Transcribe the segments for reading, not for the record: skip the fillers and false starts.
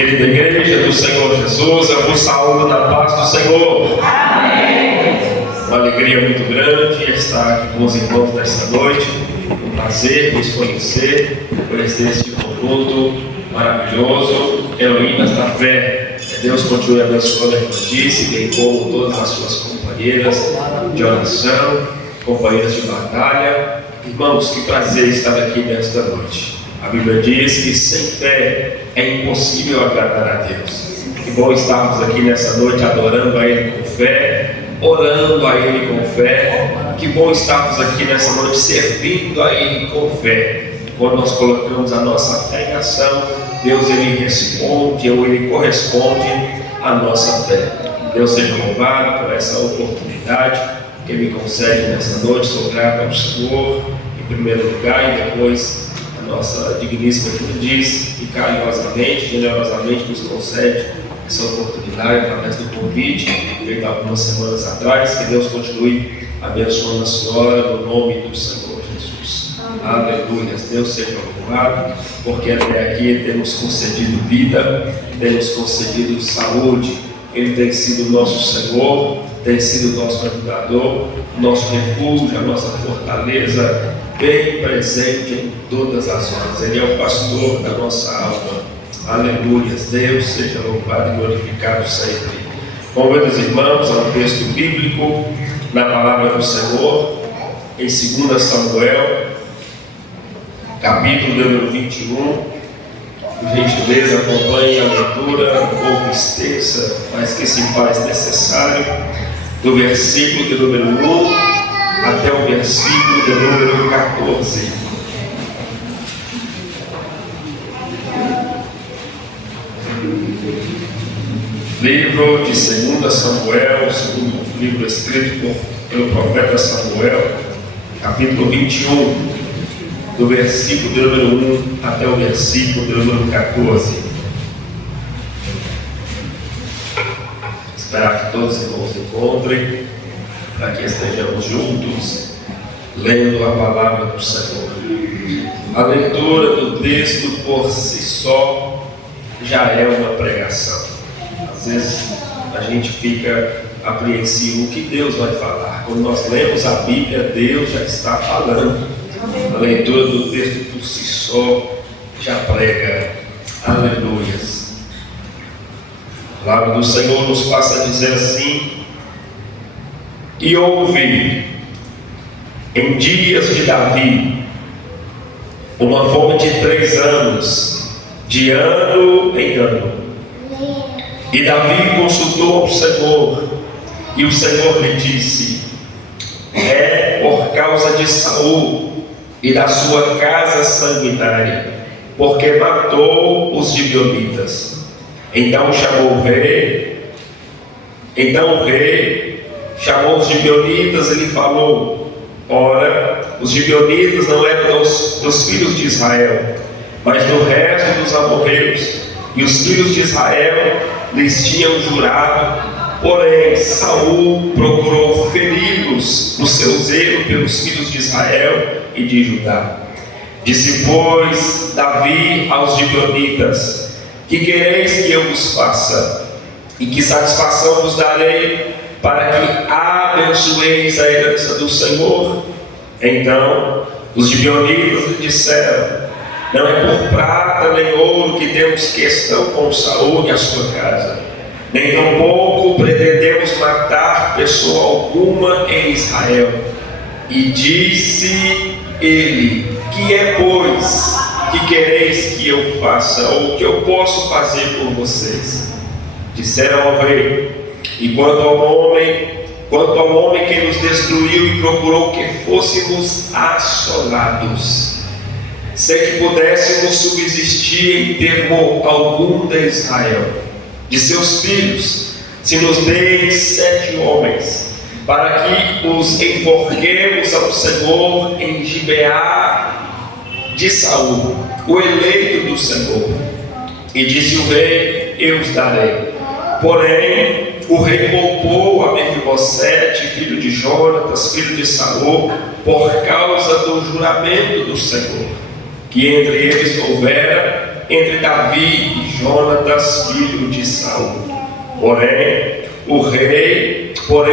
Querida igreja do Senhor Jesus, eu vos saúdo na paz do Senhor. Amém. Uma alegria muito grande estar aqui com os irmãos nesta noite. Um prazer nos conhecer, conhecer este conjunto maravilhoso, Heroínas da Fé. Que Deus continue abençoando a irmã Disse, bem como todas as suas companheiras de oração, companheiras de batalha. Irmãos, que prazer estar aqui nesta noite. A Bíblia diz que sem fé é impossível agradar a Deus. Que bom estarmos aqui nessa noite adorando a Ele com fé, orando a Ele com fé. Que bom estarmos aqui nessa noite servindo a Ele com fé. Quando nós colocamos a nossa fé em ação, Deus Ele responde ou Ele corresponde à nossa fé. Deus seja louvado por essa oportunidade que me concede nessa noite. Sou grato ao Senhor em primeiro lugar e depois nossa digníssima irmã diz e carinhosamente, generosamente nos concede essa oportunidade através do convite feito algumas semanas atrás. Que Deus continue abençoando a senhora no nome do Senhor Jesus. Aleluia. Deus seja louvado, porque até aqui Ele tem nos concedido vida, tem nos concedido saúde. Ele tem sido o nosso Senhor, tem sido o nosso ajudador, nosso refúgio, a nossa fortaleza, bem presente em todas as horas. Ele é o pastor da nossa alma. Aleluia. Deus seja louvado e glorificado sempre. Convido os irmãos a um texto bíblico na palavra do Senhor, em 2 Samuel, capítulo número 21. Por gentileza, acompanhe a leitura, um pouco extensa, mas que se faz necessário, do versículo de número 1 até o versículo de número 14. Livro de 2 Samuel, o segundo livro escrito pelo profeta Samuel, capítulo 21, do versículo de número 1 até o versículo de número 14. Esperar que todos os irmãos encontrem, para que estejamos juntos, lendo a palavra do Senhor. A leitura do texto por si só já é uma pregação. Às vezes a gente fica apreensivo: o que Deus vai falar? Quando nós lemos a Bíblia, Deus já está falando. A leitura do texto por si só já prega. Aleluias. A palavra do Senhor nos passa a dizer assim: e houve em dias de Davi uma fome de 3 anos, de ano em ano. E Davi consultou ao Senhor, e o Senhor lhe disse: é por causa de Saul e da sua casa sanguinária, porque matou os gibeonitas. Então o rei chamou os gibeonitas e lhe falou: ora, os gibeonitas não eram dos filhos de Israel, mas do resto dos amorreus, e os filhos de Israel lhes tinham jurado. Porém Saul procurou feri-los no seu zelo pelos filhos de Israel e de Judá. Disse, pois, Davi aos gibeonitas: que quereis que eu vos faça? E que satisfação vos darei, para que abençoeis a herança do Senhor? Então os gibeonitas lhe disseram: não é por prata nem ouro que temos questão com Saul e a sua casa, nem tampouco pretendemos matar pessoa alguma em Israel. E disse ele: que é, pois, que quereis que eu faça, ou que eu posso fazer por vocês? Disseram ao rei: e quanto ao homem que nos destruiu e procurou que fôssemos assolados, sem que pudéssemos subsistir em termo algum de Israel, de seus filhos, se nos deem 7 homens, para que os enforquemos ao Senhor em Gibeá de Saul, o eleito do Senhor. E disse o rei: eu os darei. Porém o rei poupou a Mefibosete, filho de Jonatas, filho de Saul, por causa do juramento do Senhor, que entre eles houvera entre Davi e Jonatas, filho de Saul. Porém,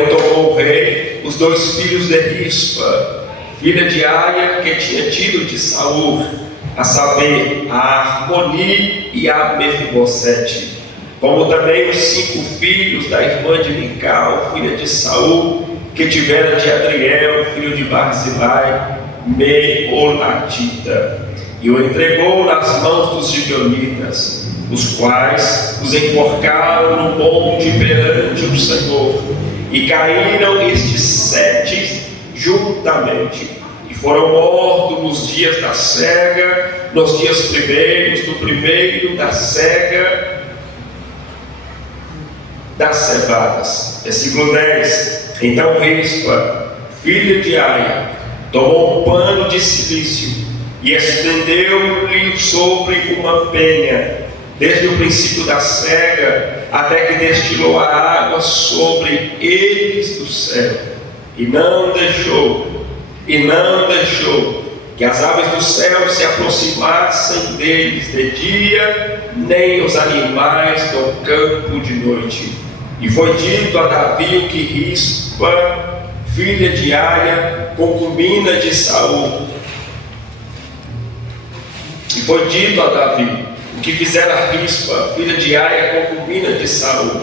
tomou o rei os 2 filhos de Rispa, filha de Aia, que tinha tido de Saul, a saber, a Armoni e a Mefibosete, como também os 5 filhos da irmã de Mical, filha de Saul, que tivera de Adriel, filho de Barzilai, Meolatita, e o entregou nas mãos dos gibeonitas, os quais os enforcaram no monte perante o Senhor, e caíram estes 7 juntamente, e foram mortos nos dias da cega, nos dias primeiros do primeiro da cega das cevadas. Versículo 10. Então Rispa, filha de Aia, tomou um pano de cilício e estendeu-lhe sobre uma penha, desde o princípio da cega até que destilou a água sobre eles do céu, e não deixou que as aves do céu se aproximassem deles de dia, nem os animais do campo de noite. E foi dito a Davi que Rispa, filha de Aia, concubina de Saul, e foi dito a Davi o que fizera Rispa, filha de Aia, concubina de Saul.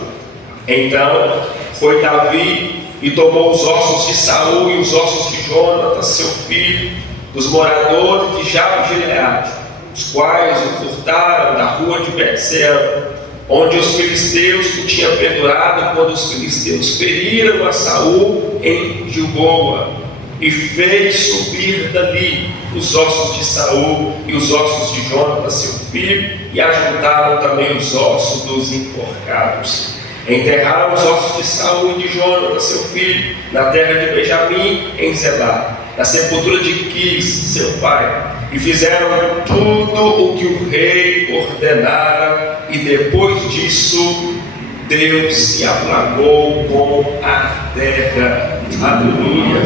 Então foi Davi e tomou os ossos de Saul e os ossos de Jonatas, seu filho, dos moradores de Jabe-Gileade, os quais o furtaram da rua de Bet-sean, onde os filisteus o tinham pendurado quando os filisteus feriram a Saul em Gilboa, e fez subir dali os ossos de Saul e os ossos de Jonatas, seu filho, e ajuntaram também os ossos dos enforcados. Enterraram os ossos de Saul e de Jonatas, seu filho, na terra de Benjamim, em Zelá, na sepultura de Quis, seu pai, e fizeram tudo o que o rei ordenara, e depois disso Deus se aplagou com a terra. Aleluia.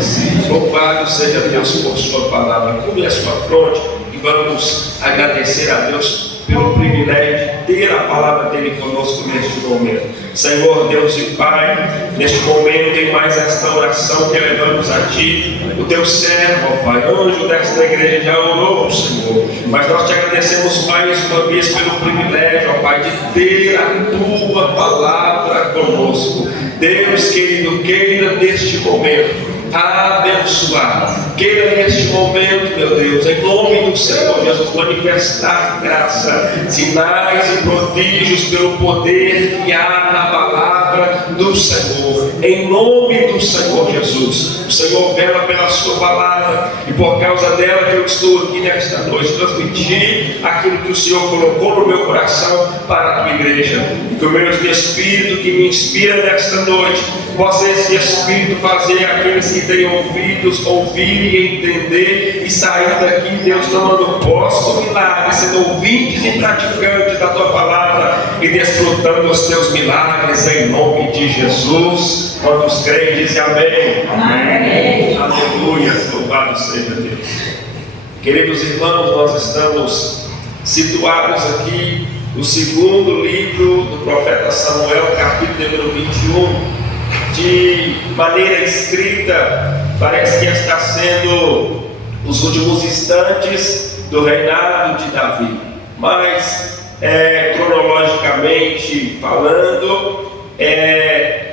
Louvado seja Deus por sua palavra. Cubra a sua fronte e vamos agradecer a Deus pelo privilégio de ter a palavra dele conosco neste momento. Senhor Deus e Pai, neste momento em mais esta oração que elevamos a Ti, o Teu servo, ó Pai, anjo desta igreja já orou, Senhor, mas nós Te agradecemos mais uma vez pelo privilégio, ó Pai, de ter a Tua palavra conosco. Deus querido, queira neste momento abençoar, queira neste momento, meu Deus, em nome do Senhor Jesus, manifestar graça, sinais e prodígios pelo poder que há na palavra do Senhor, em nome do Senhor Jesus. O Senhor vela pela sua palavra, e por causa dela que eu estou aqui nesta noite, transmitir aquilo que o Senhor colocou no meu coração para a tua igreja, e que o meu Espírito que me inspira nesta noite, possa esse Espírito fazer aqueles que têm ouvidos ouvir e entender, e sair daqui, Deus, tomando posse do milagre, sendo ouvintes e praticantes da tua palavra e desfrutando os teus milagres em nome de Jesus. Quantos creem, dizem amém. Amém. Aleluia, louvado seja Deus. Queridos irmãos, nós estamos situados aqui no segundo livro do profeta Samuel, capítulo número 21. De maneira escrita, parece que está sendo os últimos instantes do reinado de Davi, mas cronologicamente falando,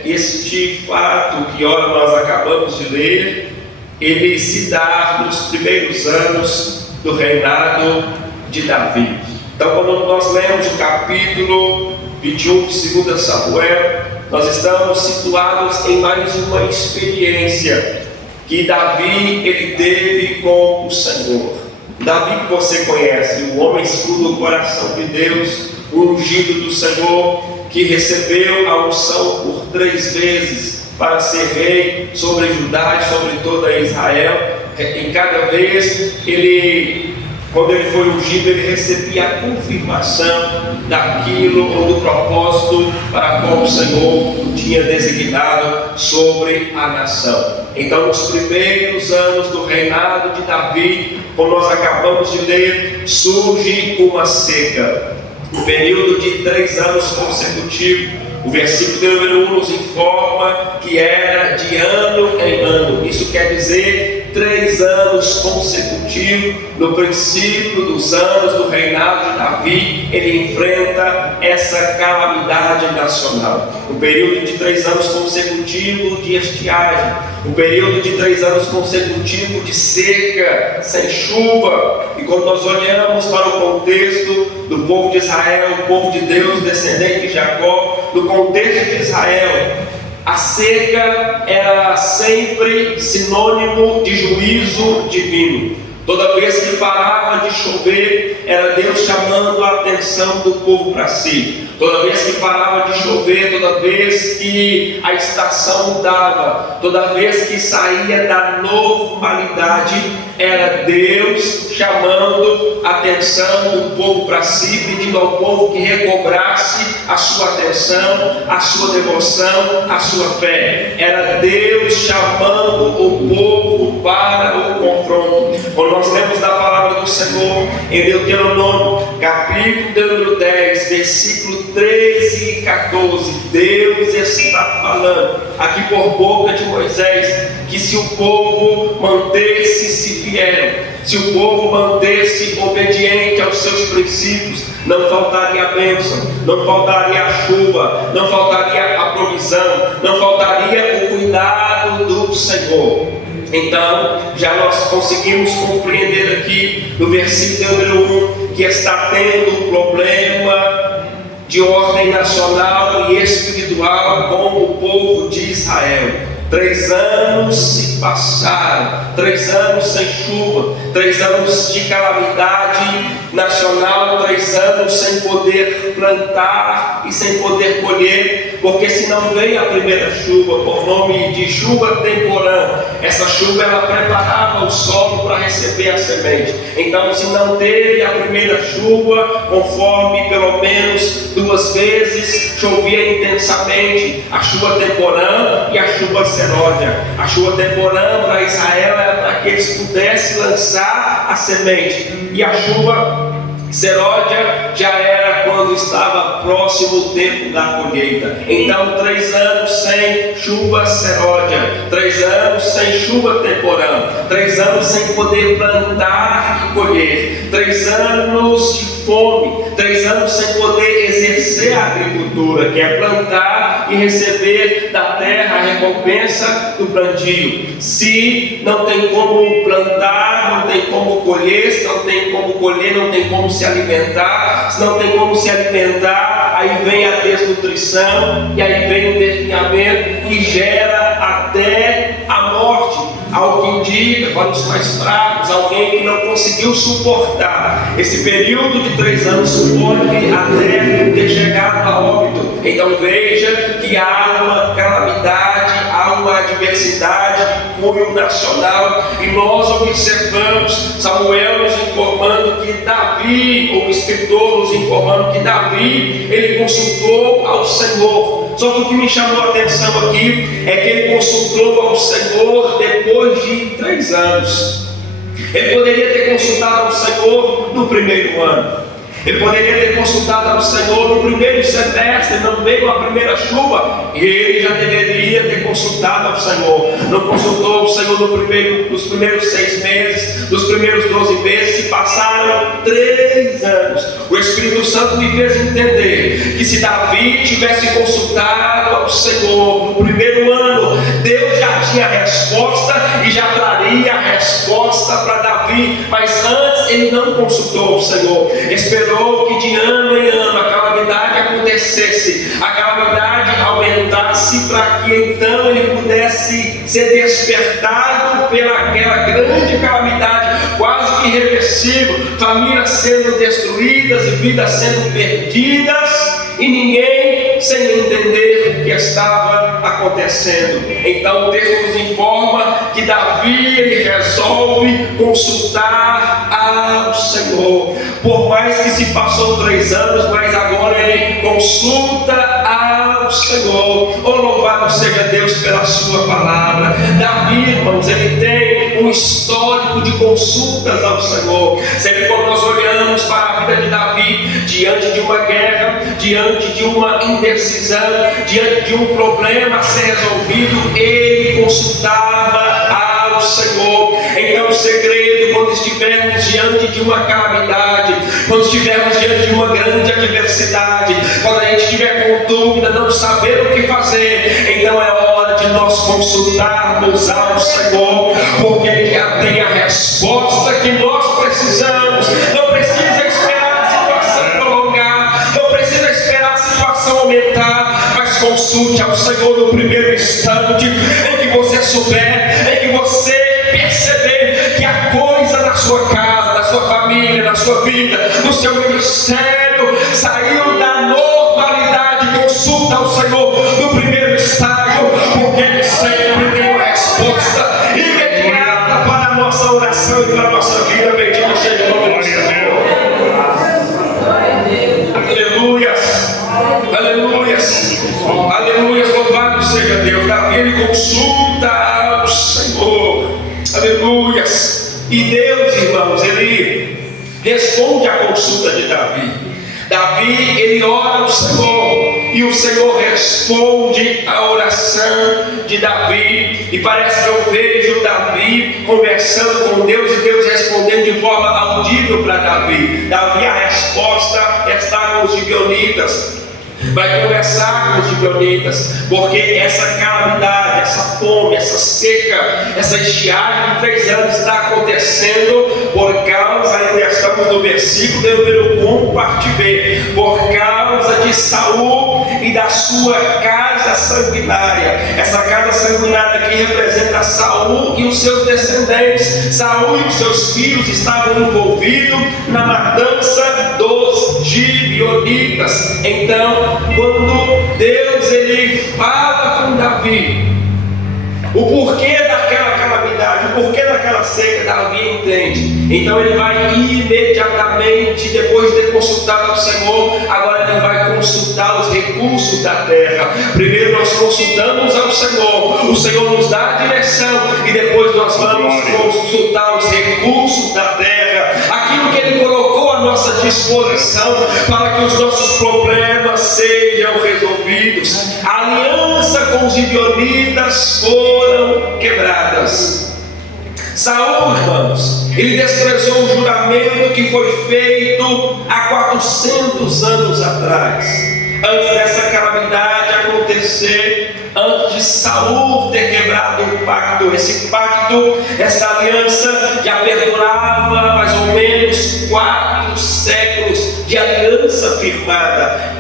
este fato que ora nós acabamos de ler, ele se dá nos primeiros anos do reinado de Davi. Então, quando nós lemos o capítulo 21 de 2 Samuel, nós estamos situados em mais uma experiência que Davi ele teve com o Senhor. Davi que você conhece, o homem segundo o coração de Deus, o ungido do Senhor, que recebeu a unção por 3 vezes para ser rei sobre Judá e sobre toda Israel. Em cada vez ele quando ele foi ungido, ele recebia a confirmação daquilo ou do propósito para qual o Senhor o tinha designado sobre a nação. Então, nos primeiros anos do reinado de Davi, como nós acabamos de ler, surge uma seca, um período de 3 anos consecutivos. O versículo de número 1 nos informa que era de ano em ano. Isso quer dizer 3 anos consecutivos. No princípio dos anos do reinado de Davi, ele enfrenta essa calamidade nacional. Um período de 3 anos consecutivos de estiagem, um período de 3 anos consecutivos de seca, sem chuva. E quando nós olhamos para o contexto do povo de Israel, o povo de Deus, descendente de Jacó, no contexto de Israel, a seca era sempre sinônimo de juízo divino. Toda vez que parava de chover, era Deus chamando a atenção do povo para si. Toda vez que parava de chover, toda vez que a estação mudava, toda vez que saía da normalidade, era Deus chamando a atenção do povo para si, pedindo ao povo que recobrasse a sua atenção, a sua devoção, a sua fé. Era Deus chamando o povo para o confronto. Quando nós lemos da palavra do Senhor em Deuteronômio, capítulo número 10, versículo 13 e 14, Deus está falando aqui por boca de Moisés que se o povo mantesse-se fiel, se o povo mantesse obediente aos seus princípios, não faltaria a bênção, não faltaria a chuva, não faltaria a provisão, não faltaria o cuidado do Senhor. Então, já nós conseguimos compreender aqui no versículo número 1 que está tendo um problema de ordem nacional e espiritual com o povo de Israel. 3 anos se passaram, 3 anos sem chuva, 3 anos de calamidade nacional, 3 anos sem poder plantar e sem poder colher, porque se não veio a primeira chuva, por nome de chuva temporã, essa chuva ela preparava o solo para receber a semente. Então, se não teve a primeira chuva, conforme pelo menos 2 vezes chovia intensamente, a chuva temporã e a chuva seródia. A chuva temporã para Israel era para que eles pudessem lançar a semente, e a chuva seródia já era quando estava próximo o tempo da colheita. Então, 3 anos sem chuva seródia, 3 anos sem chuva temporã, 3 anos sem poder plantar e colher, 3 anos de fome, 3 anos sem poder exercer a agricultura, que é plantar e receber da terra a recompensa do plantio. Se não tem como plantar, não tem como colher, se não tem como colher, não tem como se alimentar, se não tem como se alimentar, aí vem a desnutrição, e aí vem o definhamento, e gera até a morte. Algo que indica para os mais fracos, alguém que não conseguiu suportar esse período de 3 anos, pode até ter chegado a óbito. Então veja que há uma calamidade, há uma adversidade de cunho nacional, e nós observamos Samuel nos informando que Davi, ou o escritor nos informando que Davi, ele consultou ao Senhor. Só que o que me chamou a atenção aqui é que ele consultou ao Senhor depois de 3 anos. Ele poderia ter consultado ao Senhor no primeiro ano, ele poderia ter consultado ao Senhor no primeiro semestre, não veio a primeira chuva, e ele já deveria ter consultado ao Senhor. Não consultou ao Senhor nos primeiros 6 meses, nos primeiros 12 meses, se passaram 3 anos. O Espírito Santo me fez entender que se Davi tivesse consultado ao Senhor no primeiro ano, Deus já tinha a resposta e já traria a resposta para Davi, mas antes ele não consultou ao Senhor, esperou que de ano em ano a calamidade acontecesse, a calamidade aumentasse, para que então ele pudesse ser despertado pelaquela grande calamidade, quase que irreversível, famílias sendo destruídas e vidas sendo perdidas, e ninguém sem entender o que estava acontecendo. Então o texto nos informa que Davi ele resolve consultar ao Senhor. Por mais que se passou 3 anos, mas agora ele consulta ao Senhor. Oh, louvado seja Deus pela sua palavra. Davi, irmãos, ele tem um histórico de consultas ao Senhor. Sempre quando nós olhamos para a vida de Davi, diante de uma guerra, diante de uma indecisão, diante de um problema a ser resolvido, ele consultava ao Senhor. Então o segredo, quando estivermos diante de uma calamidade, quando estivermos diante de uma grande adversidade, quando a gente estiver com dúvida, não saber o que fazer, então é hora de nós consultarmos ao Senhor, porque Ele já tem a resposta que nós precisamos. Não precisa esperar a situação prolongar, não precisa esperar a situação aumentar, mas consulte ao Senhor no primeiro instante em que você souber, em que você perceber que a coisa na sua casa, na sua família, na sua vida, no seu ministério saiu da normalidade. Consulta ao Senhor no primeiro estágio, porque Ele sempre tem uma resposta imediata para a nossa oração e para a nossa vida. Bendito seja o nome do Senhor. Aleluias, aleluias, aleluias, louvado seja Deus. Davi ele consulta ao Senhor, aleluias. E Deus, irmãos, ele responde à consulta de Davi. Davi, ele ora ao Senhor, e o Senhor responde à oração de Davi. E parece que eu vejo Davi conversando com Deus, e Deus respondendo de forma audível para Davi. Davi, a resposta está com os gibeonitas. Vai conversar com os gibeonitas, porque essa calamidade, essa fome, essa seca, essa estiagem de 3 anos está acontecendo por causa, ainda estamos no versículo de número 1, parte B, por causa de Saul e da sua casa sanguinária. Essa casa sanguinária aqui representa Saul e os seus descendentes. Saul e os seus filhos estavam envolvidos na matança dos gibeonitas. Então, quando Deus ele fala com Davi o porquê daquela calamidade, o porquê daquela seca, Davi entende. Então ele vai imediatamente, depois de ter consultado ao Senhor, agora ele vai consultar os recursos da terra. Primeiro nós consultamos ao Senhor, o Senhor nos dá a direção, e depois nós vamos consultar os recursos da terra, aquilo que Ele colocou à nossa disposição para que os nossos problemas sejam resolvidos. A aliança com os gibeonitas foram quebradas. Saul, irmãos, ele desprezou o juramento que foi feito há 400 anos atrás. Antes dessa calamidade acontecer, antes de Saul ter quebrado o pacto, esse pacto, essa aliança já perdurava mais ou menos 4 séculos de aliança firmada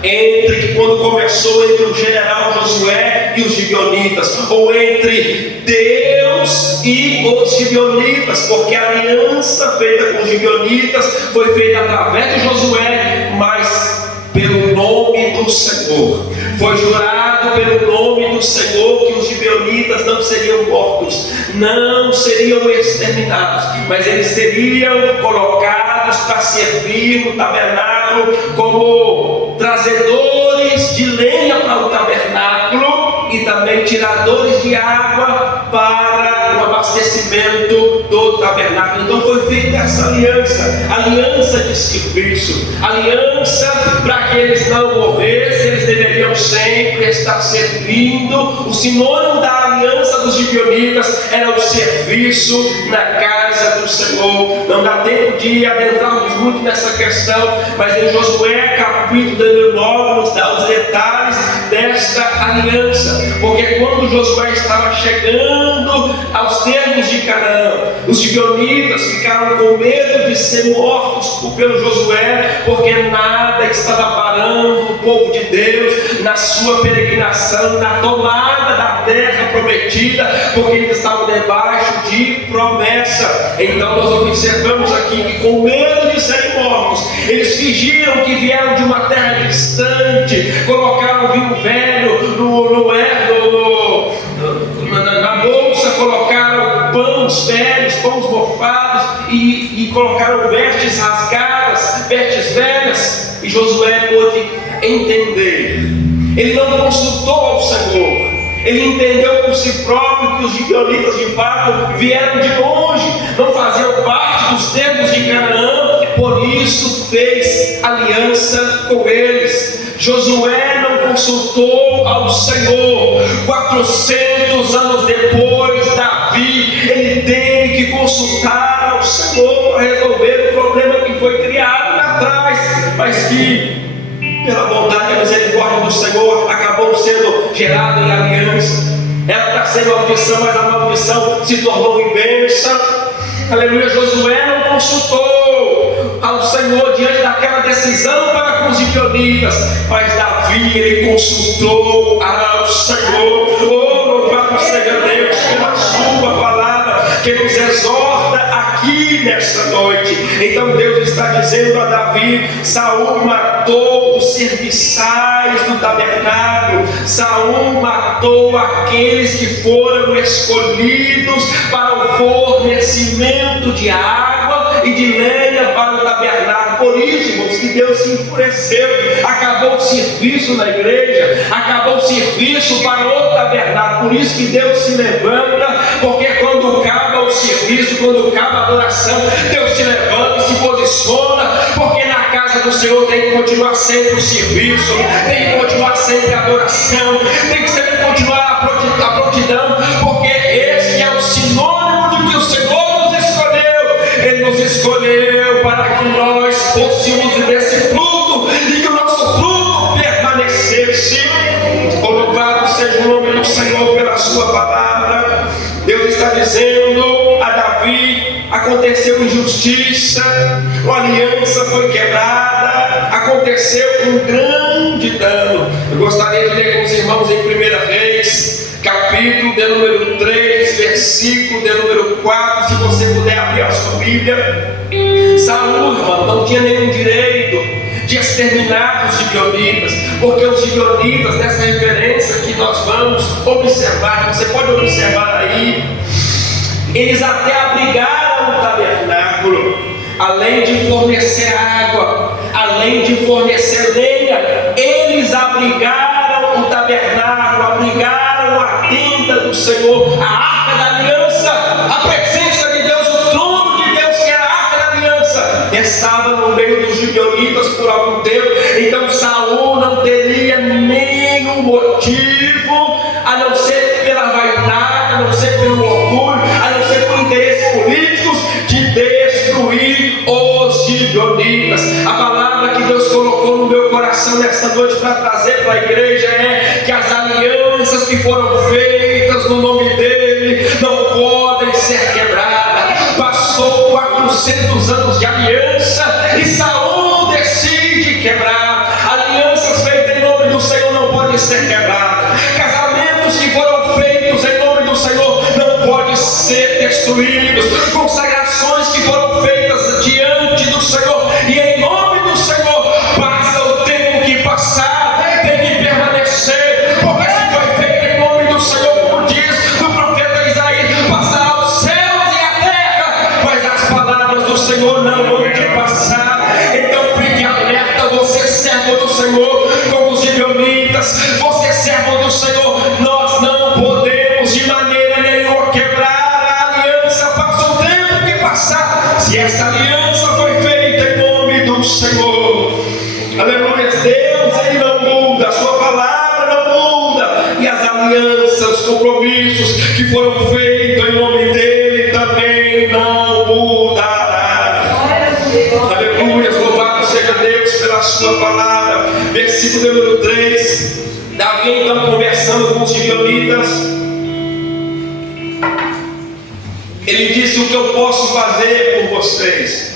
quando começou entre o general Josué e os gibeonitas, ou entre Deus e os gibeonitas, porque a aliança feita com os gibeonitas foi feita através de Josué, mas pelo nome do Senhor. Foi jurado pelo nome do Senhor que os gibeonitas não seriam mortos, não seriam exterminados, mas eles seriam colocados para servir no tabernáculo como trazedores de lenha para o tabernáculo e também tiradores de água para o abastecimento do tabernáculo. Então foi feita essa aliança de serviço, aliança para que eles não morressem. Eles deveriam sempre estar servindo. O sinônimo da aliança dos gibeonitas era o serviço na casa do Senhor. Não dá tempo de adentrarmos muito nessa questão, mas em Josué capítulo 9 nos dá os detalhes desta aliança, porque quando Josué estava chegando aos termos de Canaã, os gibeonitas ficaram com medo de ser mortos pelo Josué, porque nada estava parando o povo de Deus, na sua peregrinação, na tomada da terra prometida, porque eles estavam debaixo de promessa. Então nós observamos aqui que, com medo de serem mortos, eles fingiram que vieram de uma terra distante, colocaram vinho velho na bolsa, colocaram pães velhos, pães mofados, e colocaram vestes rasgadas, vestes velhas. E Josué pôde entender. Ele não consultou ao Senhor, ele entendeu por si próprio que os gibeonitas de fato vieram de longe, não faziam parte dos termos de Canaã, por isso fez aliança com eles. Josué não consultou ao Senhor. 400 anos depois, Davi, ele teve que consultar ao Senhor para resolver o problema que foi criado lá atrás, mas que, pela bondade e misericórdia do Senhor, acabou sendo gerado em aliança. Era para ser maldição, mas a maldição se tornou em bênção. Aleluia. Josué não consultou ao Senhor diante daquela decisão para com os gibeonitas, mas Davi, ele consultou ao Senhor. Oh, louvado seja Deus pela sua palavra que nos exorta aqui nesta noite. Então Deus está dizendo a Davi: Saul matou os serviçais do tabernáculo, Saul matou aqueles que foram escolhidos para o fornecimento de água e de lenha para o tabernáculo. Por isso, irmãos, que Deus se enfureceu. Acabou o serviço na igreja, acabou o serviço para o tabernáculo. Por isso que Deus se levanta, porque quando acaba o serviço, quando acaba a adoração, Deus se levanta e se posiciona, porque na casa do Senhor tem que continuar sempre o serviço, tem que continuar sempre a adoração, tem que sempre continuar a prontidão, porque esse é o sinônimo de que o Senhor nos escolheu. Ele nos escolheu para que nós fôssemos desse fruto e que o nosso fruto permanecesse. Louvado seja o nome do Senhor pela sua palavra. Deus está dizendo a Davi: aconteceu injustiça, a aliança foi quebrada, aconteceu um grande dano. Eu gostaria de ler com os irmãos em 1 Reis, capítulo de número 3, versículo de número 4, se você puder abrir a sua Bíblia. Saul, irmão, não tinha nenhum direito de exterminar os gibeonitas, porque os gibeonitas, nessa referência que nós vamos observar, você pode observar aí, eles até abrigaram o tabernáculo, além de fornecer água, além de fornecer lenha, eles abrigaram o tabernáculo, abrigaram a tenda do Senhor, a arca da aliança, a presença de Deus, o trono de Deus, que era a arca da aliança, estava no meio dos gibeonitas por algum tempo. Então Saul não teria nenhum motivo, a não ser pela vaidade, a não ser pelo orgulho, a não ser por interesses políticos, de destruir os gibeonitas. A palavra que Deus colocou no meu coração nesta noite para trazer para a igreja é que as alianças que foram feitas no nome dele não podem ser quebradas. Passou 400 anos de aliança e Saul decide quebrar. Alianças feitas em nome do Senhor não podem ser quebradas. Casamentos que foram feitos em nome do Senhor não podem ser destruídos. Consagrações que foram feitas diante do Senhor e em nome do Senhor, passa o tempo que passar, tem que permanecer, porque se foi feito em nome do Senhor, como diz o profeta Isaías, passará os céus e a terra, mas as palavras do Senhor não vão te passar. Então fique alerta, você servo do Senhor, como os gibeonitas, você servo do Senhor. Nós não podemos de maneira nenhuma quebrar a aliança, passa o tempo que passar, se esta aliança foi feita em nome do Senhor. Aleluia. Deus, ele não muda, a sua palavra não muda, e as alianças, os compromissos que foram feitos em nome dele também não mudará. Aleluia. Louvado seja Deus pela sua palavra. Versículo número 3. Davi então conversando com os gibeonitas, ele disse: o que eu posso fazer por vocês?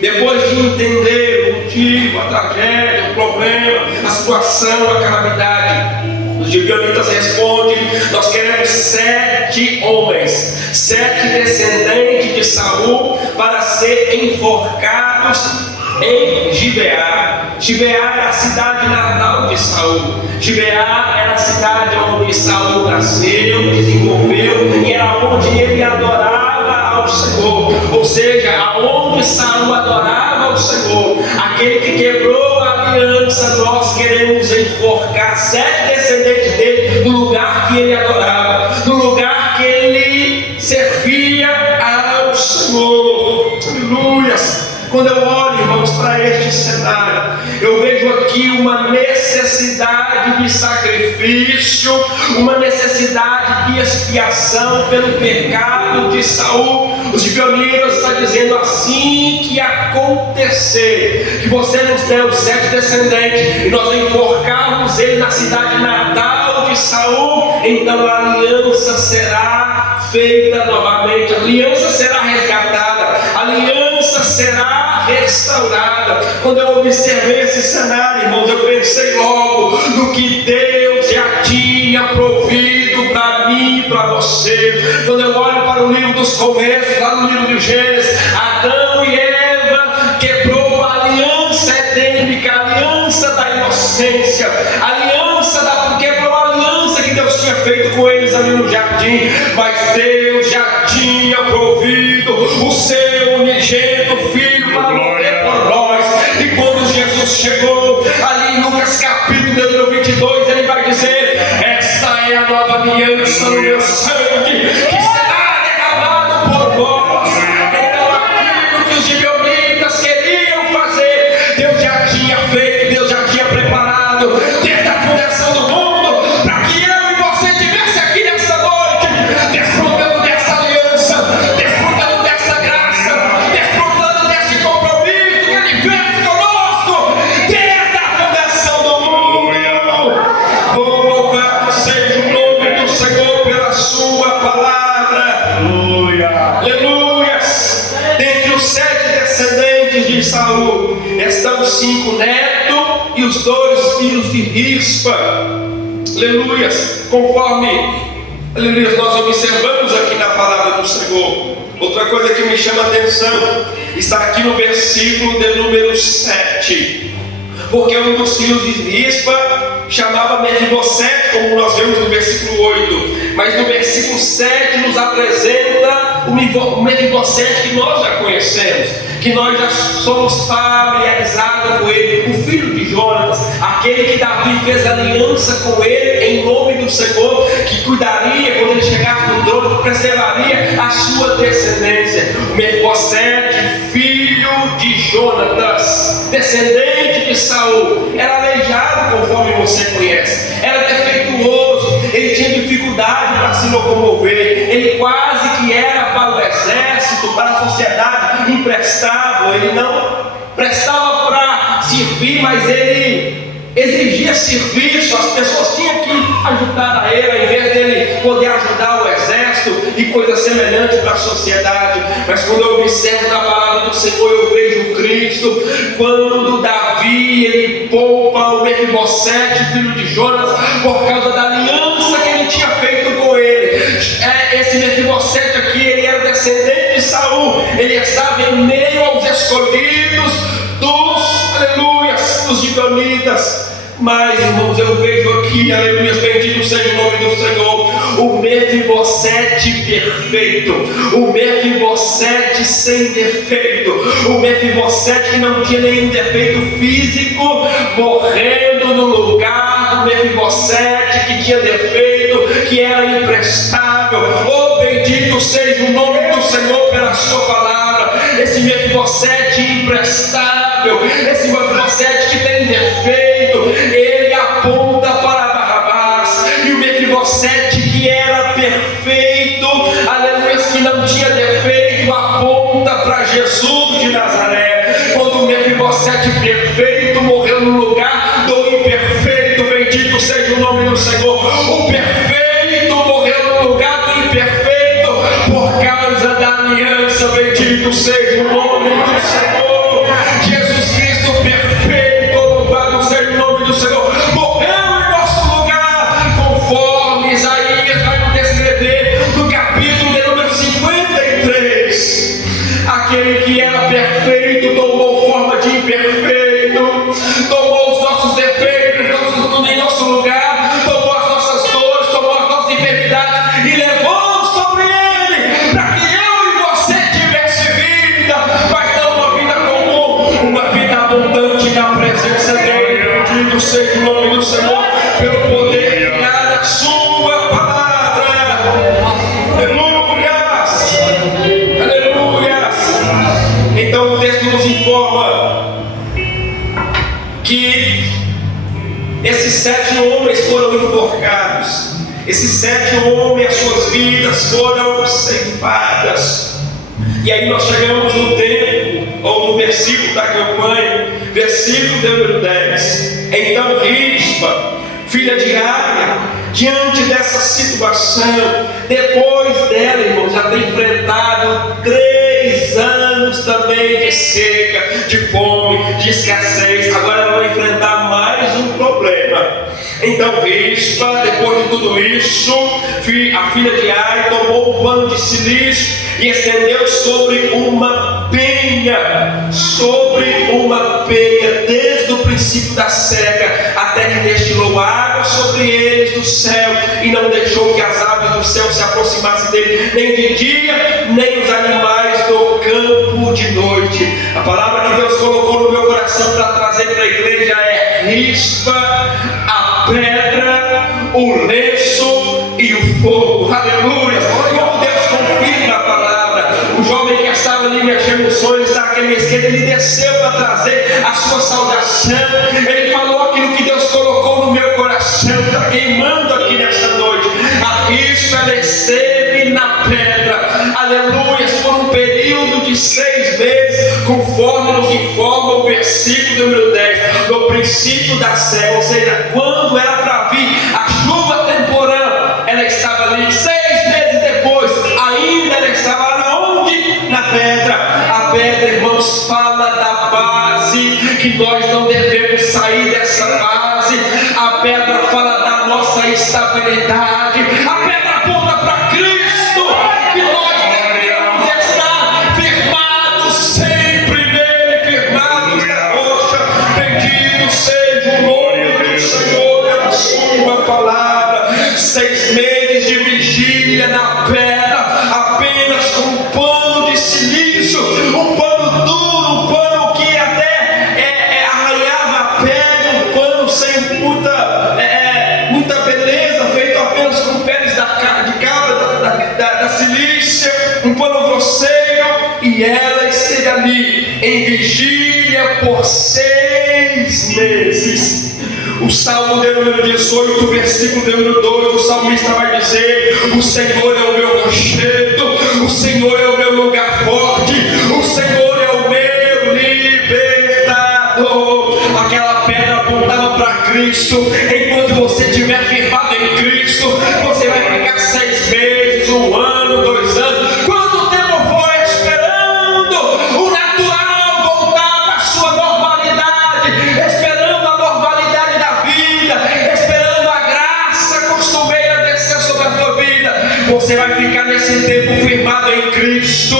Depois de entender o motivo, a tragédia, o problema, a situação, a calamidade. Os gibeonitas respondem: nós queremos 7 homens, 7 descendentes de Saul, para serem enforcados em Gibeá. Gibeá era a cidade natal de Saul. Gibeá era a cidade onde Saul nasceu, desenvolveu, e era onde ele adorava ao Senhor. Ou seja, aonde Saul adorava ao Senhor, aquele que quebrou a aliança, nós queremos enforcar 7 descendentes dele no lugar que ele adorava, no lugar que ele servia ao Senhor. Aleluias! Quando eu olho, irmãos, para este cenário, eu vejo aqui uma necessidade de sacrifício, uma necessidade de expiação pelo pecado de Saul. Os gibeonitas estão dizendo: assim que acontecer, que você nos deu 7 descendentes e nós enforcarmos ele na cidade natal de Saul, então a aliança será feita novamente, a aliança será resgatada, a aliança será restaurada. Quando eu observei esse cenário, irmãos, eu pensei logo no que Deus já tinha provido para mim e para você. Quando eu olho para o livro dos começos, lá no livro de Gênesis, Adão e Eva quebrou a aliança edêmica, a aliança da inocência, quebrou a aliança que Deus tinha feito com eles ali no jardim. Mas Deus já tinha provido o seu unigênito Filho para morrer por nós. E quando Jesus chegou ali em Lucas capítulo 22, ele vai dizer: esta é a nova aliança no meu sangue, que será derramado por vós. Então aquilo que os gibeonitas queriam fazer, Deus já tinha feito, Deus já tinha preparado desde a fundação do mundo, para que eu e você estivesse aqui nessa noite, desfrutando dessa aliança, desfrutando dessa graça, desfrutando desse compromisso que ele fez conosco desde a fundação do mundo. Oh, louvado seja o nome do Senhor pela sua palavra. Aleluias! Dentre os 7 descendentes de Saul estão os 5 netos e os 2 filhos de Rispa. Aleluias! Conforme, aleluias, nós observamos aqui na palavra do Senhor, outra coisa que me chama a atenção está aqui no versículo de número 7. Porque um dos filhos de Rispa chamava Mefibosete, como nós vemos no versículo 8. Mas no versículo 7 nos apresenta o Mefibosete que nós já conhecemos, que nós já somos familiarizados com ele, o filho de Jonatas, aquele que Davi fez aliança com ele em nome do Senhor, que cuidaria quando ele chegasse no trono, preservaria a sua descendência. O Mefibosete, filho de Jonatas, descendente de Saul, era aleijado, conforme você conhece, era defeituoso, ele tinha dificuldade para se locomover, ele quase que era para o exército, para a sociedade imprestável. Ele não prestava para servir, mas ele exigia serviço. As pessoas tinham que ajudar a ele, ao invés dele poder ajudar o exército e coisas semelhantes para a sociedade. Mas quando eu observo na palavra do Senhor, eu vejo Cristo. Quando Davi ele poupa o Mefibosete, filho de Jonas, por causa da aliança que ele tinha feito com ele. Esse Mefibosete aqui, ele era descendente de Saul, ele estava em meio aos escolhidos dos, aleluias, dos gibeonitas. Mas, irmãos, eu vejo aqui, aleluia, bendito seja o nome do Senhor, o Mefibosete perfeito, o Mefibosete sem defeito, o Mefibosete que não tinha nenhum defeito físico, morrendo no lugar do Mefibosete que tinha defeito, que era imprestável. Oh, bendito seja o nome do Senhor pela sua palavra. Esse Mefibosete imprestável, esse Mefibosete que tem defeito, ele aponta para Barrabás. E o Mefibosete que era perfeito, aleluia, que não tinha defeito, aponta para Jesus de Nazaré. Quando o Mefibosete perfeito morreu no lugar do imperfeito, bendito seja o nome do Senhor. O perfeito morreu no lugar do imperfeito por causa da aliança, bendito seja o nome do Senhor. Jesus Cristo perfeito pelo poder que há na sua palavra. Aleluias, aleluias. Então o texto nos informa que esses 7 homens foram enforcados. Esses 7 homens, as suas vidas foram ceifadas. E aí nós chegamos no tempo, ou no versículo da campanha, versículo número 10. Então Rispa, filha de Aia, diante dessa situação, depois dela, irmãos, já tem enfrentado 3 anos também de seca, de fome, de escassez. Agora ela vai enfrentar mais um problema. Então Rispa, depois de tudo isso, a filha de Aia tomou um pano de silício e estendeu sobre uma penha, desde o princípio da seca, até que destilou água sobre eles do céu, e não deixou que as aves do céu se aproximassem dele, nem de dia, nem os animais do campo de noite. A palavra que Deus colocou no meu coração para trazer para a igreja é Rispa, a pedra, o lenço e o fogo. Aleluia! Como Deus confirma a palavra. O jovem que estava ali mexendo nos sonhos, daquele esquerdo, ele desceu para trazer a sua saudação. Ele falou aquilo que Deus colocou no meu coração, está queimando aqui nesta noite. A Rispa, ela esteve na pedra, aleluia, por um período de 6 meses, conforme nos informa o versículo número 10, no princípio da seca, ou seja, quando era para vir a chuva temporã, ela estava ali. 6 meses depois, ainda ela estava onde? Na pedra. A pedra, irmãos, fala da base, que nós não devemos sair dessa base. A pedra fala da nossa estabilidade. A pedra aponta para Cristo, que nós devemos estar firmados sempre nele, firmados na rocha. Bendito seja o nome do Senhor pela sua palavra. 6 meses de vigília na pedra, apenas com um pano de silício, um pano duro, um pano que até arranhava a pele, um pano sem muita beleza, feito apenas com peles de cabra, da silícia, um pano grosseiro. E ela esteve ali em vigília por 6 meses. O Salmo de número 18, versículo de número 2, o salmista vai dizer: o Senhor é o meu rochedo, o Senhor é o meu lugar forte, o Senhor é o meu libertador. Aquela pedra apontava para Cristo. Enquanto você estiver firmado em Cristo, você vai ficar 6 meses, 1 ano, 2 anos. Quanto tempo for esperando o natural voltar para a sua normalidade, esperando a normalidade da vida, esperando a graça costumeira descer sobre a tua vida, você vai ficar nesse tempo firmado em Cristo.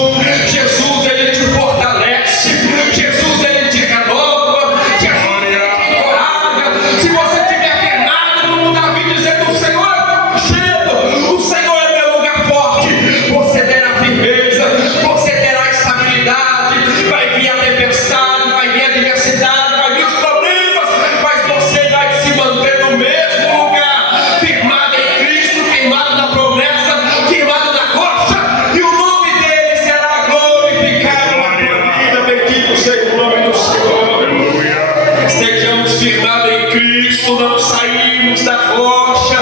Jesus, ele te fortalece, Jesus, ele te renova, Jesus, ele te encoraja. Se você estiver firmado no Davi dizendo: o Senhor é meu rochedo, o Senhor é meu lugar forte, você terá firmeza, você terá estabilidade. Vai vir a tempestade, vai vir a adversidade, vai vir os problemas, mas você vai se manter no mesmo lugar, firmado em Cristo, firmado na promessa, firmado na rocha, e o nome dele será glorificado na tua vida. Bendito seja o nome do Senhor. Estejamos firmados em Cristo, não saímos da rocha.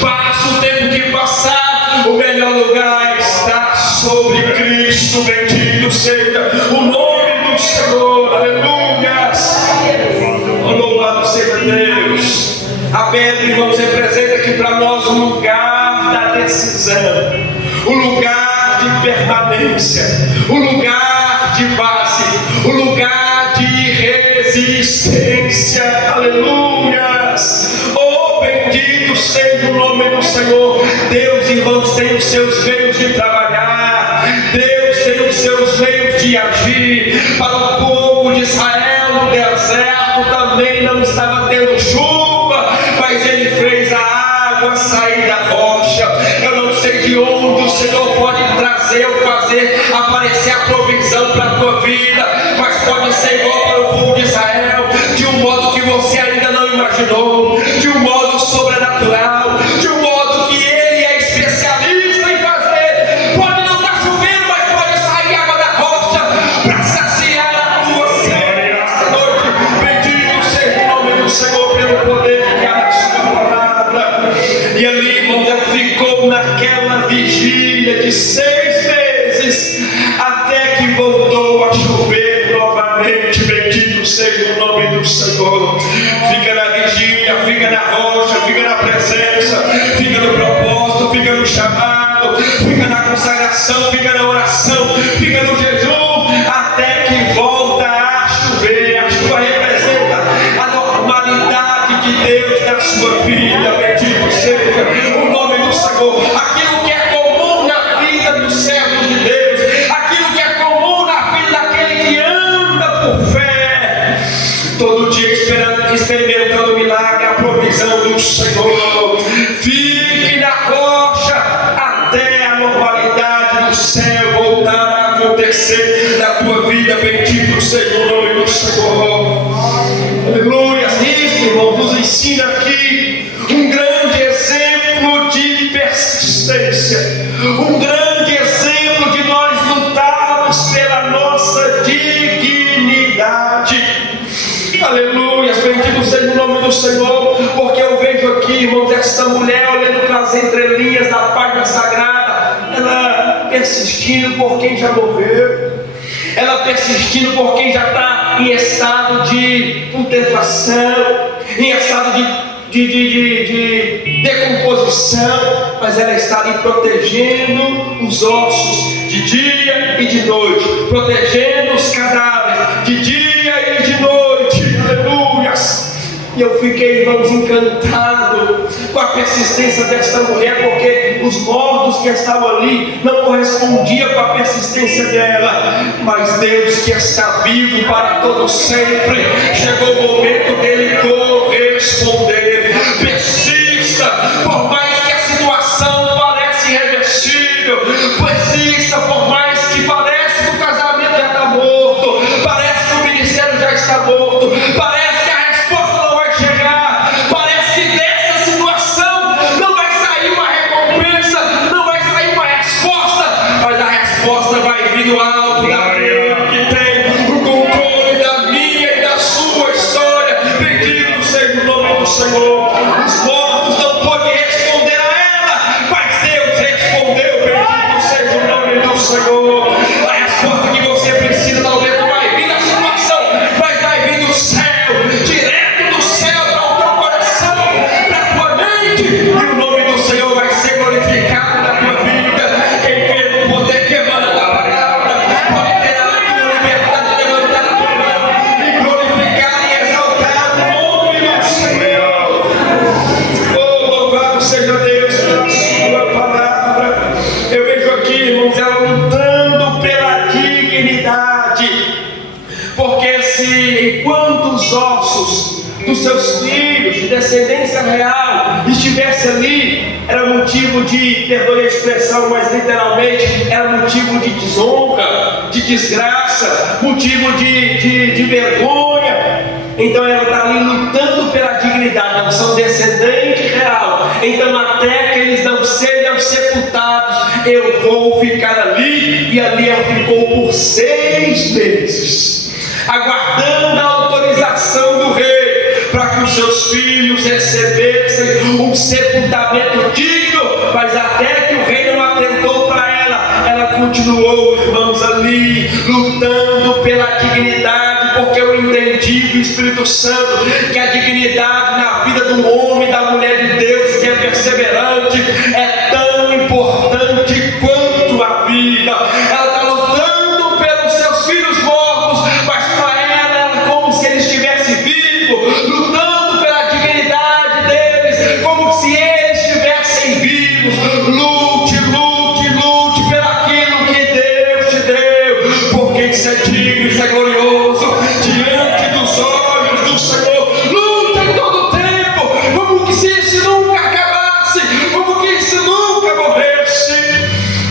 Passa o tempo que passar, o melhor lugar está sobre Cristo. Bendito seja o nome do Senhor. Aleluia. Oh, louvado seja Deus. A pedra, irmãos, representa aqui para nós o lugar da decisão, o lugar de permanência, o lugar de base, o lugar de resistência. Aleluias. Oh, bendito seja o nome do Senhor. Deus, irmãos, tem os seus meios de trabalhar, Deus tem os seus meios de agir. Para o povo de Israel no deserto também não estava tendo chuva, mas ele fez a água sair da rocha. Eu não sei de onde o Senhor pode trazer ou fazer aparecer a provisão para a tua vida, mas pode ser igual para o povo de Israel, de um modo que você ainda não imaginou, de um modo fica na rocha, fica na presença, fica no propósito, fica no chamado, fica na consagração, fica na oração, fica no jejum, até que volta a chover. A chuva representa a normalidade de Deus na sua vida. Bendito seja o nome do Senhor. Aquilo que é comum na vida dos servos de Deus, aquilo que é comum na vida daquele que anda por fé, todo dia experimentando o milagre, a provisão do Senhor. Fique na rocha até a normalidade do céu voltar a acontecer na tua vida. Bendito seja o nome do Senhor. Aleluia. Isso, irmão, nos ensina aqui um grande exemplo de persistência, um grande exemplo de nós lutarmos pela nossa dignidade. Aleluia, bendito seja o nome do Senhor, porque eu vejo aqui, irmãos, esta mulher olhando para as entrelinhas da página sagrada, ela persistindo por quem já morreu, ela persistindo por quem já está em estado de putrefação, em estado de decomposição, mas ela está ali protegendo os ossos de dia e de noite, protegendo os cadáveres de dia e de noite. Aleluia! E eu fiquei, irmãos, encantado com a persistência desta mulher, porque os mortos que estavam ali não correspondiam com a persistência dela, mas Deus, que está vivo para todo sempre, chegou o momento dele corresponder. Persista, por mais que a situação pareça irreversível, persista, por mais que pareça que o casamento já está morto, parece que o ministério já está morto, parece que a resposta não vai chegar, parece que dessa situação não vai sair uma recompensa, não vai sair uma resposta, mas a resposta vai vir do alto, daquele que tem o controle da minha e da sua história. Bendito seja o nome do Senhor. Os mortos não podem responder a ela, mas Deus respondeu. Bendito seja o nome do Senhor. A resposta que você precisa talvez não vai vir da situação, mas vai vir do céu, direto do céu para o teu coração, para a tua mente, e o nome do Senhor vai ser glorificado na tua vida. Quem crê no poder que emana da palavra pode ter a tua liberdade levantada a tua mão e glorificar e exaltar o nome do Senhor. Oh, louvado seja Deus pela sua palavra. Eu vejo aqui, irmãos, ela lutando pela dignidade, porque se enquanto os ossos dos seus filhos de descendência real estivessem ali, era motivo de, perdoe a expressão, mas literalmente era motivo de desonra, de desgraça, motivo de vergonha. Então ela está ali lutando pela dignidade. Não são descendente real, então até que eles não sejam sepultados, eu vou ficar ali. E ali ela ficou por 6 meses, aguardando a autorização do rei, para que os seus filhos recebessem um sepultamento digno. Mas até que o rei não atentou para ela, ela continuou, irmãos, ali lutando pela dignidade, porque eu entendi do Espírito Santo que a dignidade na vida do homem, da mulher de Deus que é perseverante, é tão importante quanto a vida. Ela está lutando pelos seus filhos mortos, mas para ela é como se eles estivessem vivos, lutando pela dignidade deles, como se eles estivessem vivos. Lute, lute, lute pelo aquilo que Deus te deu, porque isso é digno, isso é glorioso diante dos olhos do Senhor. Luta em todo tempo, como que se isso nunca acabasse, como que isso nunca morresse.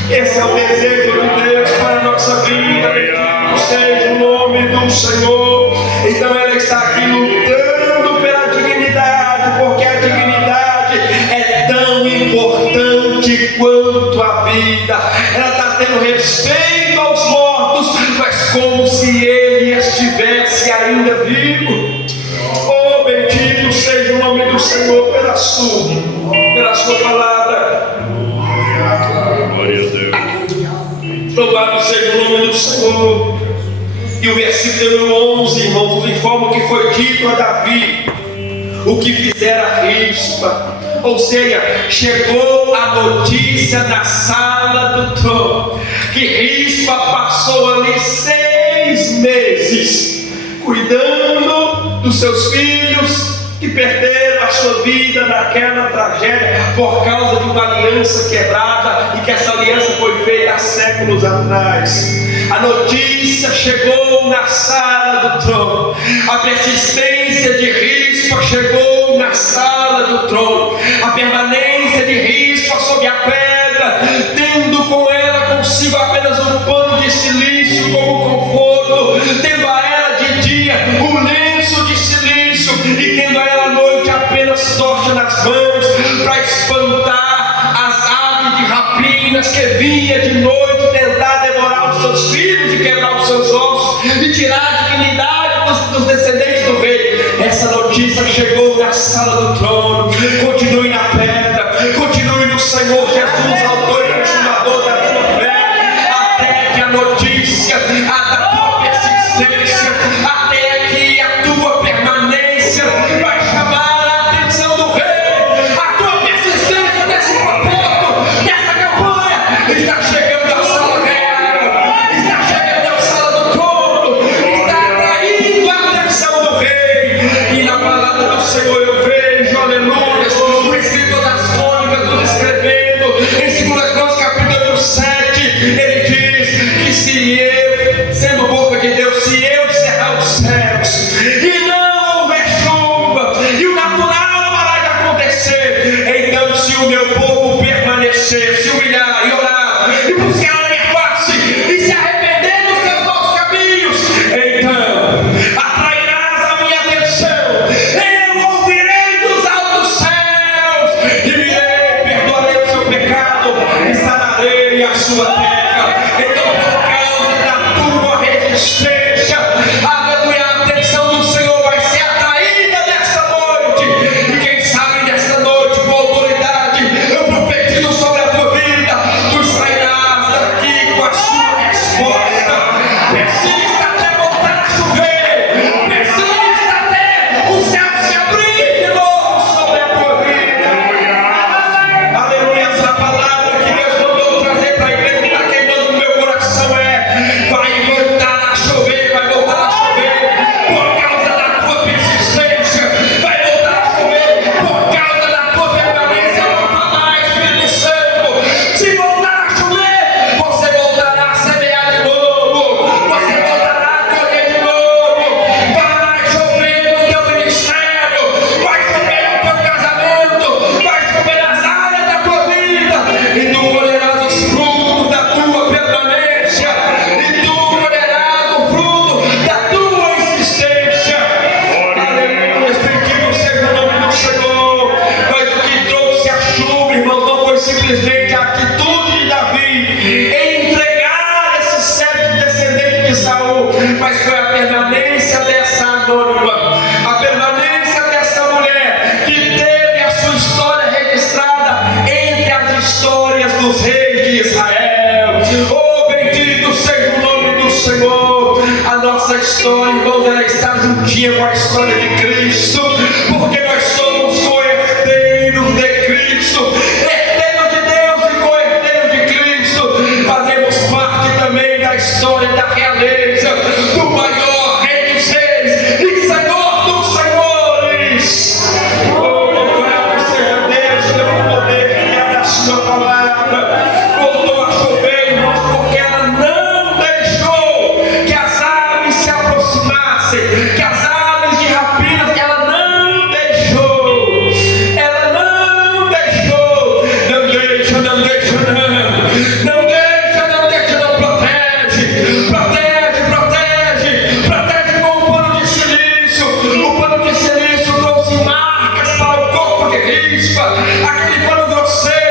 Esse é o desejo de Deus para a nossa vida. Bendito seja o nome do Senhor. Então ela está aqui lutando pela dignidade, porque a dignidade é tão importante quanto a vida. Ela está tendo respeito aos mortos, mas como se ele estivesse ainda vivo. Oh, bendito seja o nome do Senhor pela sua palavra. Glória a Deus. Louvado seja o nome do Senhor. E o versículo número 11, irmãos, nos informa o que foi dito a Davi. o que fizera rispa. Ou seja, chegou a notícia na sala do trono que Rispa passou ali 6 meses cuidando dos seus filhos que perderam a sua vida naquela tragédia por causa de uma aliança quebrada, e que essa aliança foi feita há séculos atrás. A notícia chegou na sala do trono, a persistência de Rispa chegou na sala do trono, a permanência de Rispa sob a pedra, tendo com ela consigo apenas um pano de silício como conforto, tendo a ela de dia um lenço de silício e tendo a ela à noite apenas tocha nas mãos para espantar as aves de rapinas que vinha de noite tentar devorar os seus filhos e quebrar os seus ossos e tirar a dignidade dos descendentes do rei. Essa notícia chegou na sala do trono. Continue na pedra, continue no Senhor Jesus, autor e consumador da sua fé, até que a notícia, a da tua persistência, até que a tua permanência vai chamar a atenção do rei. A tua persistência nesse propósito, nessa campanha, está chegando à sala real, está chegando à sala do trono, está atraindo a atenção do rei. E na palavra do Senhor eu vejo, aleluia, o escritor das crônicas nos escrevendo em 2 Crônicas capítulo 7, ele diz que se eu, sendo boca de Deus, se eu cerrar os céus e não houver chuva e o natural parar de acontecer, então se o meu povo permanecer, se humilhar e orar e buscar a minha face e se arrepender dos seus maus caminhos, então atrairás a minha atenção, eu ouvirei dos altos céus e virei, perdoarei o seu pecado e sararei a sua terra. Então, por causa da tua resistência, aleluia, a atenção do Senhor vai ser atraída nessa noite. E quem sabe nessa noite, com autoridade, eu profetizo sobre a tua vida, tu sairás daqui com a sua resposta. Persista até voltar a chover, persista até o céu se abrir de novo sobre a tua vida. Aleluia, essa palavra que Deus mandou trazer para a igreja, que está queimando no meu coração, vai voltar a chover, vai voltar a chover por causa da tua persistência, vai voltar a chover por causa da tua permanência. Volta mais, Espírito Santo. Se voltar a chover, você voltará a semear de novo, você voltará a colher de novo. Vai chover no teu ministério, vai chover no teu casamento, vai chover nas áreas da tua vida, e tu colherás os frutos da tua permanência, e tu colherás o fruto da tua insistência. Aleluia, bendito seja o nome do Senhor. Mas o que trouxe a chuva, irmãos, não foi simplesmente a atitude de Davi em entregar esses 7 descendentes de Saul, mas foi a permanência dessa anônima, a permanência dessa mulher que teve a sua história registrada entre as histórias dos reis de Israel. Oh, bendito seja o nome do Senhor. A nossa história, irmãos, ela está juntinha com a história de Cristo, porque nós somos co-herdeiros de Cristo, herdeiros de Deus e co-herdeiros de Cristo. Fazemos parte também da história da realeza do maior rei dos reis e Senhor dos senhores. Oh, louvado seja Deus pelo poder que há na sua palavra. Voltou a chover, irmãos, porque ela não deixou que as aves se aproximassem, que as aves de rapina, ela não deixou, ela não deixou. Não deixa, não deixa, não. Não deixa, não deixa, não. Protege, protege, protege, protege com o pano de silício. O pano de silício trouxe marcas para o corpo de Rispa, aquele pano grosseiro